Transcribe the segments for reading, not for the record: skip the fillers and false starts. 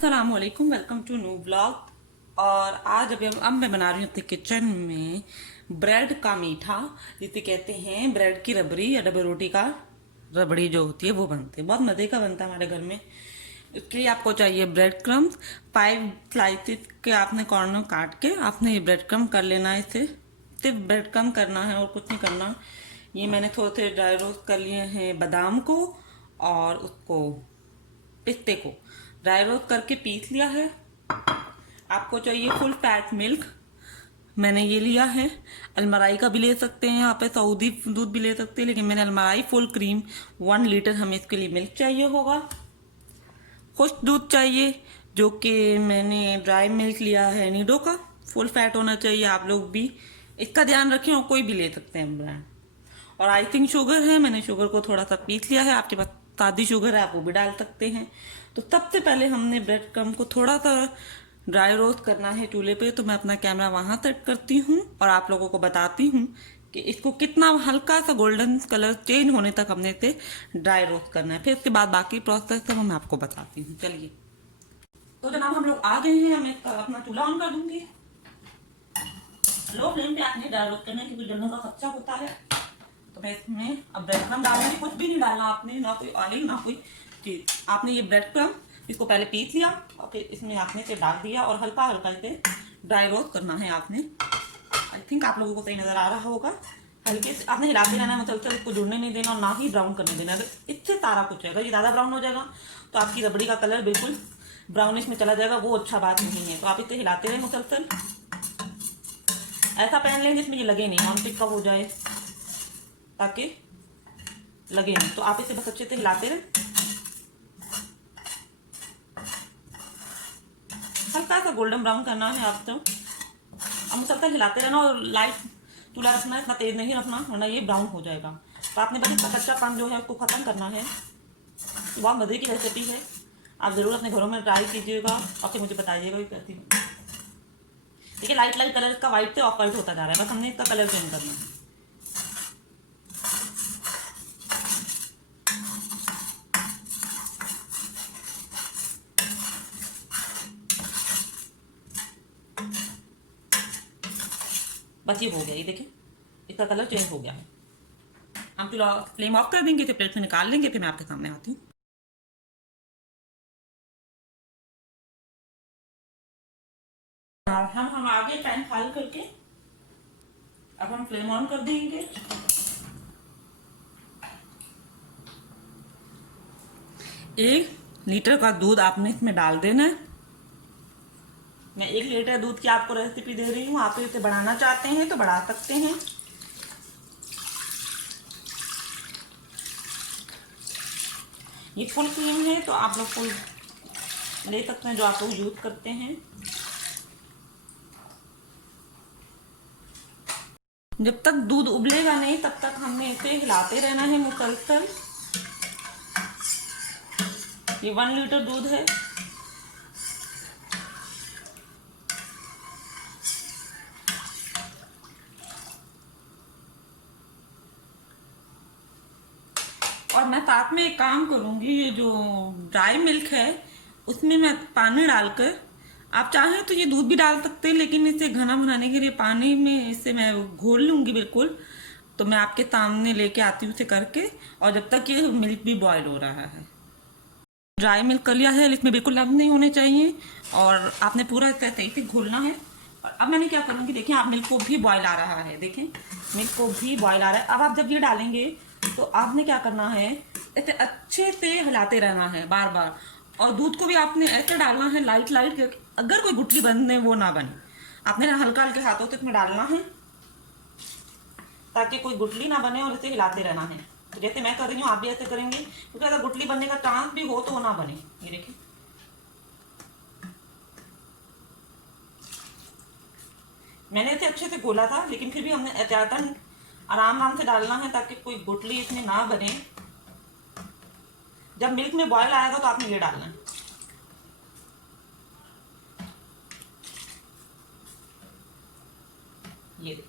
अस्सलामुअलैकुम, welcome to new blog. और आज अब मैं बना रही हूँ अपने किचन में ब्रेड का मीठा, जिसे कहते हैं ब्रेड की रबड़ी या डबल रोटी का रबड़ी जो होती है वो बनती है। बहुत मज़े का बनता है हमारे घर में। इसके लिए आपको चाहिए ब्रेड क्रम्स। 5 स्लाइसिस के आपने कॉर्नर काट के आपने ये ब्रेड क्रम कर लेना है। इसे सिर्फ ब्रेड क्रम करना है और कुछ नहीं करना। ये मैंने थोड़े से ड्राई रोस्ट कर लिए हैं बादाम को और उसको पिस्ते को ड्राई रोस्ट करके पीस लिया है। आपको चाहिए फुल फैट मिल्क, मैंने ये लिया है। अलमराई का भी ले सकते हैं, यहाँ पे सऊदी दूध भी ले सकते हैं, लेकिन मैंने अलमराई फुल क्रीम 1 लीटर हमें इसके लिए मिल्क चाहिए होगा। खुश्क दूध चाहिए, जो कि मैंने ड्राई मिल्क लिया है नीडो का। फुल फैट होना चाहिए, आप लोग भी इसका ध्यान रखें और कोई भी ले सकते हैं ब्रांड। और आइसिंग शुगर है, मैंने शुगर को थोड़ा सा पीस लिया है। आपके पास सादी शुगर है आप वो भी डाल सकते हैं। तो सबसे पहले हमने ब्रेड क्रम्ब को थोड़ा सा ड्राई रोस्ट करना है चूल्हे पे। तो मैं अपना कैमरा वहां सेट करती हूँ और आप लोगों को बताती हूँ कि इसको कितना हल्का सा गोल्डन कलर चेंज होने तक हमने इसे ड्राई रोस्ट करना है। फिर इसके बाद बाकी प्रोसेस सब मैं आपको बताती हूँ। चलिए, तो जनाब हम लोग आ गए हैं। मैं अपना चूल्हा ऑन कर दूंगी। लो फ्लेम पे आपने ड्राई रोस्ट करना है, क्योंकि डलने का खर्चा होता है। तो मैं इसमें अब ब्रेड क्रम्ब डालूंगी। कुछ भी नहीं डालना आपने, ना कोई ऑयल ना कोई चीज। आपने ये ब्रेड क्रम्ब इसको पहले पीस लिया और फिर इसमें आपने इसे डाल दिया और हल्का हल्का इसे ड्राई रोस्ट करना है आपने। आई थिंक आप लोगों को सही नजर आ रहा होगा। हल्के से आपने हिलाते रहना है, मुसलसल इसको जुड़ने नहीं देना और ना ही ब्राउन करने देना। अगर इससे सारा कुछ रहेगा, ये ज़्यादा ब्राउन हो जाएगा तो आपकी रबड़ी का कलर बिल्कुल ब्राउनिश में चला जाएगा, वो अच्छा बात नहीं है। तो आप इसे हिलाते रहे मुसलसल। ऐसा पैन लें जिसमें ये लगे नहीं, नॉन स्टिक का हो जाए ताकि लगे नहीं। तो आप इसे बस अच्छे से हिलाते रहे। हल्का सा गोल्डन ब्राउन करना है आप तो। अब मुसलसल हिलाते रहना और लाइट चूल्हा रखना है, इतना तेज नहीं रखना वरना ये ब्राउन हो जाएगा। तो आपने बस इसका कच्चापन जो है उसको खत्म करना है। बहुत मज़े की रेसिपी है, आप ज़रूर अपने घरों में ट्राई कीजिएगा और फिर मुझे बताइएगा कैसी है। देखिए लाइट लाइट कलर इसका वाइट से ऑफ वाइट होता जा रहा है, बस हमने इसका कलर चेंज करना है। बस ये हो गया, ये देखिए इसका कलर चेंज हो गया है। हम फ्लेम ऑफ कर देंगे, फिर प्लेट में निकाल लेंगे, फिर मैं आपके सामने आती हूँ। हम आगे पैन खाली करके अब हम फ्लेम ऑन कर देंगे। 1 लीटर का दूध आपने इसमें डाल देना है। मैं 1 लीटर दूध की आपको रेसिपी दे रही हूँ, आप इसे बढ़ाना चाहते हैं तो बढ़ा सकते हैं। ये फुल क्रीम है तो आप लोग फुल ले सकते हैं जो आप लोग यूज करते हैं। जब तक दूध उबलेगा नहीं तब तक हमने इसे हिलाते रहना है मुसलसल। ये 1 लीटर दूध है। और मैं साथ में एक काम करूंगी, ये जो ड्राई मिल्क है उसमें मैं पानी डालकर, आप चाहें तो ये दूध भी डाल सकते हैं, लेकिन इसे घना बनाने के लिए पानी में इसे मैं घोल लूंगी बिल्कुल। तो मैं आपके सामने लेके आती हूँ इसे करके, और जब तक ये मिल्क भी बॉयल हो रहा है। ड्राई मिल्क कर लिया है, इसमें बिल्कुल लम्ब नहीं होने चाहिए और आपने पूरा इसे सही से घोलना है। और अब मैंने क्या करूँगी, देखिए आप मिल्क को भी बॉयल आ रहा है, देखें मिल्क को भी बॉयल आ रहा है। अब आप जब ये डालेंगे तो आपने क्या करना है, इसे अच्छे से हिलाते रहना है बार बार। और दूध को भी आपने ऐसे डालना है लाइट लाइट, अगर कोई गुठली बनने वो ना बने। आपने हल्का हल्के हाथों से इसमें डालना है ताकि कोई गुठली ना बने, और इसे हिलाते रहना है। तो जैसे मैं कर रही हूँ आप भी ऐसे करेंगे, क्योंकि अगर गुठली बनने का चांस भी हो तो वो ना बने। ये देखिए मैंने इसे अच्छे से घोला था, लेकिन फिर भी हमने एहतियातन आराम आराम से डालना है ताकि कोई गुठली इसमें ना बने। जब मिल्क में बॉयल आएगा तो आपने ये डालना है। ये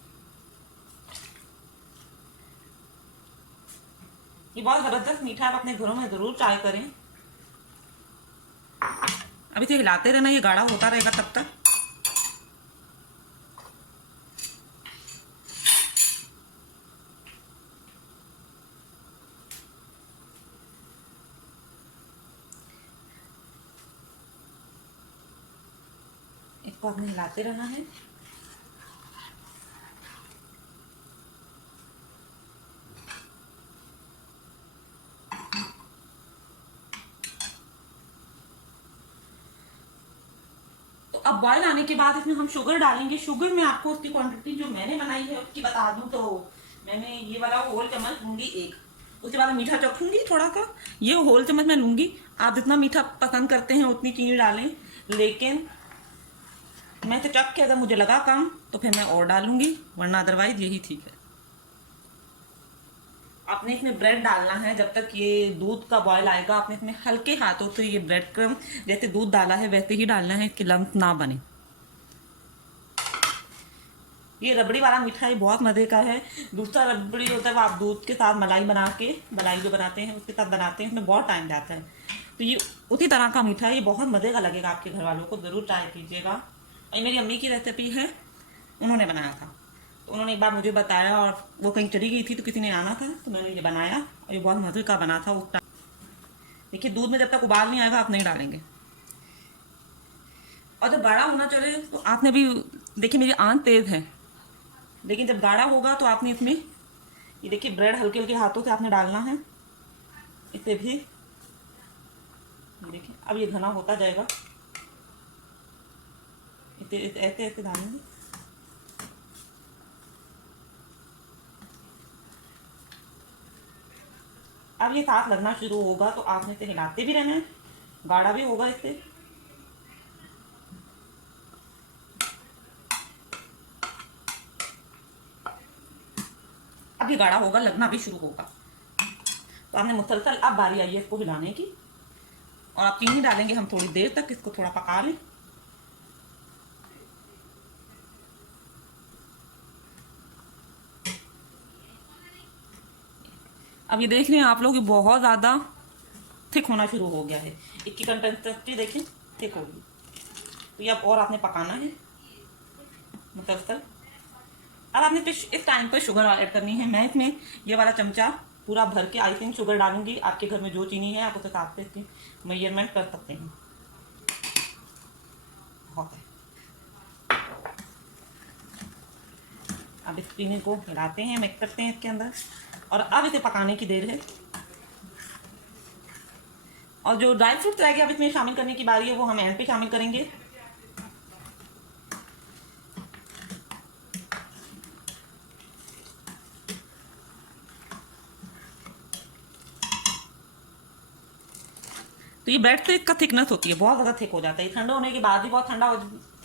बहुत जबरदस्त मीठा है, आप अपने घरों में जरूर ट्राई करें। अब इसे हिलाते रहना, ये गाढ़ा होता रहेगा तब तक। इसको आपने हिलाते रहना है। अब बॉयल आने के बाद इसमें हम शुगर डालेंगे। शुगर में आपको उसकी क्वांटिटी जो मैंने बनाई है उसकी बता दूं तो मैंने ये वाला होल चम्मच लूंगी एक, उसके बाद मीठा चखूंगी थोड़ा सा, ये होल चम्मच मैं लूंगी। आप जितना मीठा पसंद करते हैं उतनी चीनी डालें, लेकिन मैं तो चख के अगर मुझे लगा कम तो फिर मैं और डालूंगी, वरना अदरवाइज यही ठीक है। आपने इसमें ब्रेड डालना है। जब तक ये दूध का बॉयल आएगा आपने इसमें हल्के हाथों से ये ब्रेड क्रम जैसे दूध डाला है वैसे ही डालना है कि लम्प ना बने। ये रबड़ी वाला मिठाई बहुत मज़े का है। दूसरा रबड़ी होता है वो आप दूध के साथ मलाई बना के, मलाई जो बनाते हैं उसके साथ बनाते हैं, उसमें बहुत टाइम जाता है। तो ये उसी तरह का मिठाई, ये बहुत मज़े का लगेगा, आपके घर वालों को ज़रूर ट्राई कीजिएगा। और ये मेरी अम्मी की रेसिपी है, उन्होंने बनाया था, तो उन्होंने एक बार मुझे बताया और वो कहीं चली गई थी तो किसी ने आना था तो मैंने ये बनाया और ये बहुत मज़े का बना था उस टाइम। देखिए दूध में जब तक उबाल नहीं आएगा आप नहीं डालेंगे। और जब गाढ़ा होना चले तो आपने भी, देखिए मेरी आंच तेज़ है, लेकिन जब गाढ़ा होगा तो आपने इसमें ये देखिए ब्रेड हल्के हल्के हाथों से आपने डालना है इसे भी। ये देखिए अब ये घना होता जाएगा, इसे ऐसे ऐसे डालेंगे। अब ये साथ लगना शुरू होगा तो आपने इसे हिलाते भी रहना है, गाढ़ा भी होगा इससे। अब ये गाढ़ा होगा, लगना भी शुरू होगा, तो आपने मुसलसल, अब बारी आई है इसको हिलाने की। और आप चीनी डालेंगे हम थोड़ी देर तक, इसको थोड़ा पका लें। अब ये देख रहे हैं आप लोग, ये बहुत ज़्यादा थिक होना शुरू हो गया है, इसकी कंसिस्टेंसी देखिए थिक होगी। तो ये अब और आपने पकाना है मुसलसल। अब आपने इस टाइम पर शुगर ऐड करनी है। मैं इसमें ये वाला चमचा पूरा भर के आइसिंग शुगर डालूंगी। आपके घर में जो चीनी है आप उस हिसाब से इसकी मेजरमेंट कर सकते हैं। बहुत है। अब इस चीनी को हिलाते हैं, मिक्स करते हैं इसके अंदर, और अब इसे पकाने की देर है। और जो ड्राई फ्रूट्स रह गए अब इसमें शामिल करने की बारी है, वो हम एंड पे शामिल करेंगे। तो ये ब्रेड से इसका थिकनेस होती है, बहुत ज़्यादा थिक हो जाता है। ये ठंडा होने के बाद भी बहुत ठंडा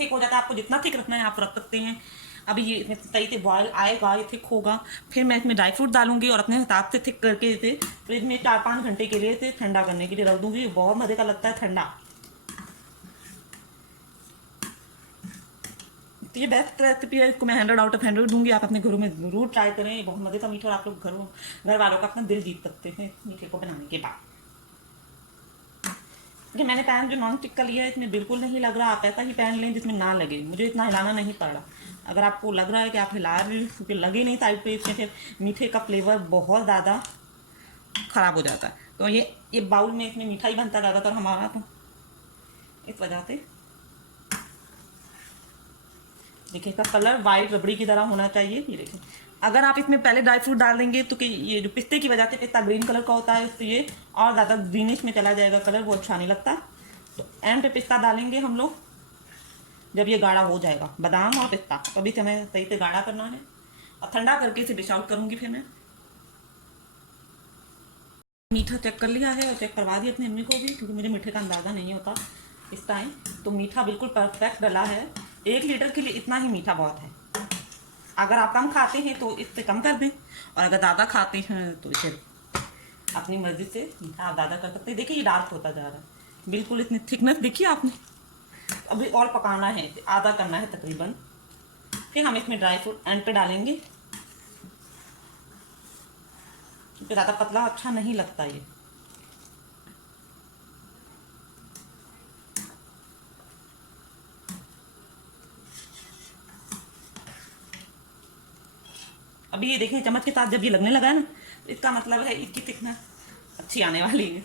थिक हो जाता है। आपको जितना थिक रखना है आप रख सकते हैं। अभी ये इसमें सही से बॉयल आएगा, ये थिक होगा, फिर मैं इसमें ड्राई फ्रूट डालूंगी और अपने हिसाब से थिक करके इसे फ्रिज में 4-5 घंटे के लिए इसे ठंडा करने के लिए रख दूंगी। बहुत मज़े का लगता है ठंडा। तो ये बेस्ट रेसिपी है, इसको मैं 100/100 दूंगी। आप अपने घरों में ज़रूर ट्राई करें, ये बहुत मज़े का मीठा, और आप लोग घर वालों का अपना दिल जीत सकते हैं मीठे को बनाने के बाद। देखिए मैंने पैन जो नॉन स्टिक का लिया है इसमें बिल्कुल नहीं लग रहा। आप ऐसा ही पैन लें जिसमें ना लगे, मुझे इतना हिलाना नहीं पड़ा। अगर आपको लग रहा है कि आप हिला रहे हैं क्योंकि लगे नहीं साइड पे, इसमें फिर मीठे का फ्लेवर बहुत ज़्यादा ख़राब हो जाता है। तो ये बाउल में इसमें मीठा ही बनता ज़्यादातर हमारा, तो इस वजह से देखिए इसका कलर वाइट रबड़ी की तरह होना चाहिए। ये देखिए अगर आप इसमें पहले ड्राई फ्रूट डाल देंगे तो कि ये जो पिस्ते की वजह से, पिस्ता ग्रीन कलर का होता है, उससे ये और ज़्यादा ग्रीनिश में चला जाएगा कलर, वो अच्छा नहीं लगता। तो एंड पे पिस्ता डालेंगे हम लोग जब ये गाढ़ा हो जाएगा, बादाम और पिस्ता, तो अभी हमें सही से गाढ़ा करना है और ठंडा करके इसे डिश आउट करूँगी। फिर मैं मीठा चेक कर लिया है और चेक करवा दिया अपनी अम्मी को भी, क्योंकि मुझे मीठे का अंदाज़ा नहीं होता इस टाइम। तो मीठा बिल्कुल परफेक्ट डला है। 1 लीटर के लिए इतना ही मीठा बहुत है। अगर आप कम खाते हैं तो इससे कम कर दें, और अगर ज़्यादा खाते हैं तो इसे अपनी मर्ज़ी से मीठा आप ज़्यादा कर सकते हैं। देखिए ये डार्क होता जा रहा है बिल्कुल, इतनी थिकनेस देखिए आपने। अभी और पकाना है, आधा करना है तकरीबन। फिर हम इसमें ड्राई फ्रूट एंड पे डालेंगे, क्योंकि ज़्यादा पतला अच्छा नहीं लगता ये। अभी ये देखें चम्मच के साथ जब ये लगने लगा है ना, तो इसका मतलब है इसकी थिकनेस अच्छी आने वाली है।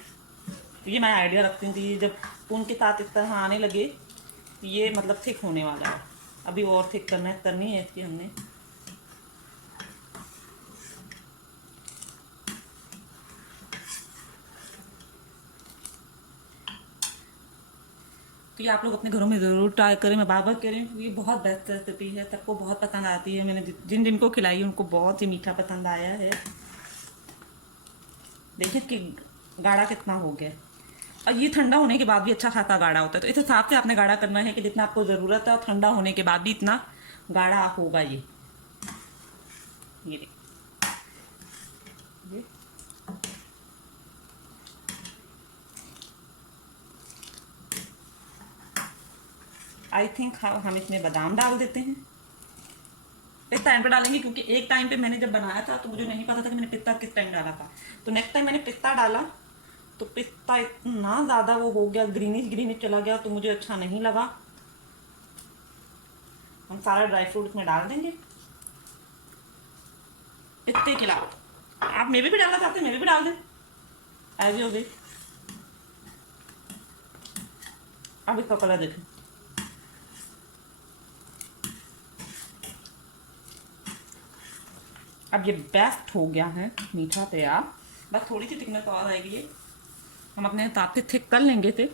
तो ये मैं आइडिया रखती थी जब स्पून के साथ इस तरह आने लगे, ये मतलब थिक होने वाला है। अभी और थिक करनी है इसकी हमने। तो ये आप लोग अपने घरों में ज़रूर ट्राई करें। मैं बार बार कह रही हूँ, ये बहुत बेस्ट रेसिपी है, सबको बहुत पसंद आती है। मैंने जिन जिनको खिलाई है उनको बहुत ही मीठा पसंद आया है। देखिए कि गाढ़ा कितना हो गया। और ये ठंडा होने के बाद भी अच्छा खासा गाढ़ा होता है। तो इस हिसाब से आपने गाढ़ा करना है कि जितना आपको ज़रूरत है, और ठंडा होने के बाद भी इतना गाढ़ा होगा ये देखिए। आई थिंक हम इसमें बादाम डाल देते हैं। इस टाइम पे डालेंगे क्योंकि एक टाइम पे मैंने जब बनाया था तो मुझे नहीं पता था कि मैंने पिस्ता किस टाइम डाला था। तो नेक्स्ट टाइम मैंने पिस्ता डाला तो पिस्ता इतना ज़्यादा वो हो गया, ग्रीनिश ग्रीनिश चला गया, तो मुझे अच्छा नहीं लगा। हम सारा ड्राई फ्रूट इसमें डाल देंगे पिस्ते के अलावा। आप मेवे भी डालना चाहते हैं मेवे भी डाल दें, एज यू विश। अब इसका कलर देखें, अब ये बेस्ट हो गया है मीठा तैयार। बस थोड़ी सी थिकनेस और आएगी, ये हम अपने हिसाब से थिक कर लेंगे थे।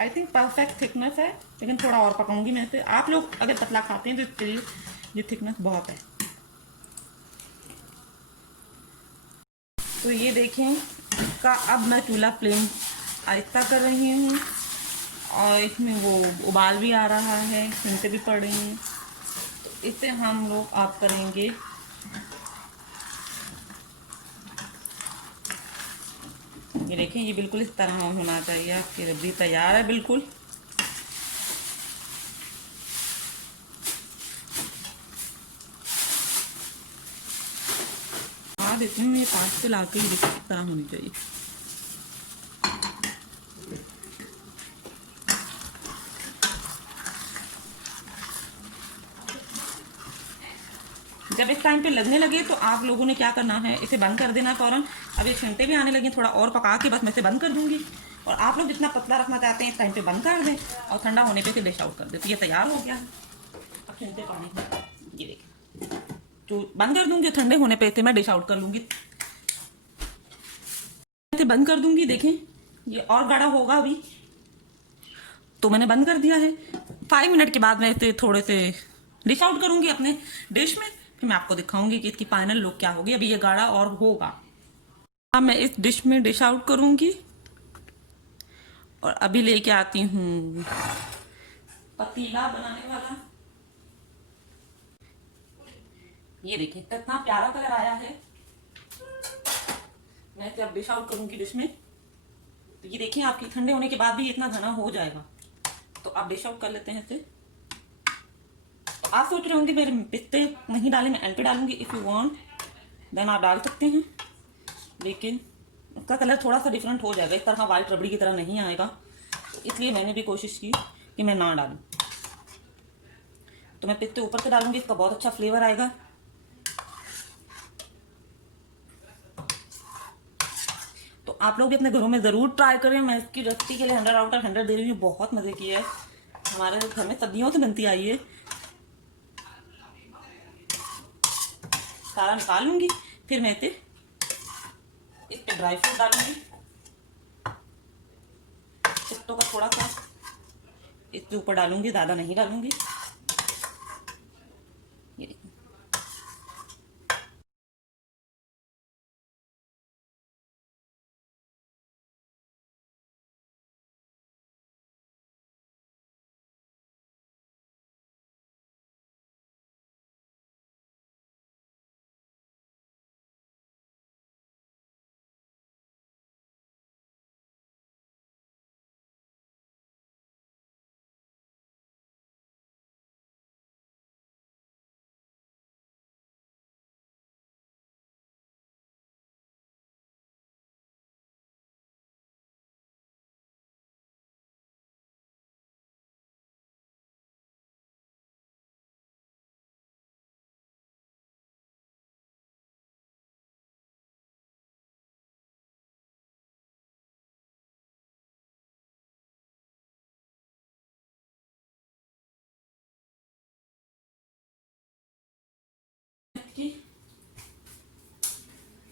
आई थिंक परफेक्ट थिकनेस है, लेकिन थोड़ा और पकाऊंगी मैं इसे। आप लोग अगर पतला खाते हैं तो इसके लिए ये थिकनेस बहुत है। तो ये देखें इसका, अब मैं चूल्हा फ्लेम आहिस्ता कर रही हूँ, और इसमें वो उबाल भी आ रहा है, छिलके भी पड़ रही हैं। तो इसे हम लोग आप करेंगे, ये देखें ये बिल्कुल इस तरह होना चाहिए। आपकी रबड़ी तैयार है बिल्कुल। हाँ देती हूँ, ये पास से ला के इस तरह होनी चाहिए। जब इस टाइम पे लगने लगे तो आप लोगों ने क्या करना है, इसे बंद कर देना फ़ौरन। अब ये छींटे भी आने लगे, थोड़ा और पका के बस मैं इसे बंद कर दूंगी। और आप लोग जितना पतला रखना चाहते हैं इस टाइम पे बंद कर दें, और ठंडा होने पे इसे डिश आउट कर दें। तो ये तैयार हो गया है। अब छींटे पानी ये देखिए, जो बंद कर दूंगी, ठंडे होने पे इसे मैं डिश आउट कर लूंगी। इसे बंद कर दूंगी, देखें ये और गाढ़ा होगा अभी, तो मैंने बंद कर दिया है। 5 मिनट के बाद मैं इसे थोड़े से डिश आउट करूंगी अपने डिश में, फिर मैं आपको दिखाऊंगी कि इसकी फाइनल लुक क्या होगी। अभी ये गाढ़ा और होगा। अब मैं इस डिश में डिश आउट करूंगी, और अभी लेके आती हूँ पतीला बनाने वाला। ये देखिए कितना प्यारा कलर आया है। मैं इसे अब डिश आउट करूंगी डिश में। तो ये देखिए आपकी ठंडे होने के बाद भी इतना घना हो जाएगा। तो आप डिश आउट कर लेते हैं इसे। तो आप सोच रहे होंगे मेरे पिस्ते नहीं डाले, मैं एंड पे डालूंगी। इफ यू वांट देन आप डाल सकते हैं, लेकिन उसका कलर थोड़ा सा डिफरेंट हो जाएगा, इस तरह वाइट रबड़ी की तरह नहीं आएगा। तो इसलिए मैंने भी कोशिश की कि मैं ना डालूं। तो मैं पिस्ते ऊपर से डालूंगी, इसका बहुत अच्छा फ्लेवर आएगा। तो आप लोग भी अपने घरों में ज़रूर ट्राई करें। मैं इसकी रेसिपी के लिए 100 आउट ऑफ 100 दे रही हूँ। बहुत मज़े की है, हमारे घर में सदियों से बनती आई है। सारा निकाल लूंगी, फिर मैं इस पे ड्राई फ्रूट डालूंगी, पिस्तों का थोड़ा सा इसके ऊपर डालूंगी, ज़्यादा नहीं डालूंगी। ये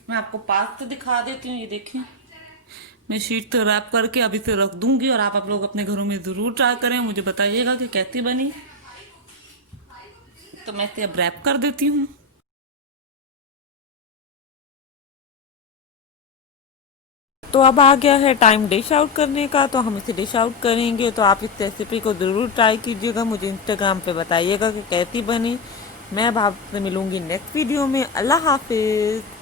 मैं आपको पास से दिखा देती हूँ। ये देखिए, मैं शीट तो रैप करके अभी से रख दूंगी और आप लोग अपने घरों में ज़रूर ट्राई करें, मुझे बताइएगा कि कैसी बनी। तो मैं इसे अब रैप कर देती हूँ। तो अब आ गया है टाइम डिश आउट करने का, तो हम इसे डिश आउट करेंगे। तो आप इस रेसिपी को ज़रूर ट्राई कीजिएगा, मुझे इंस्टाग्राम पे बताइएगा कि कैसी बनी। मैं अब आपसे मिलूंगी नेक्स्ट वीडियो में। अल्लाह हाफिज़।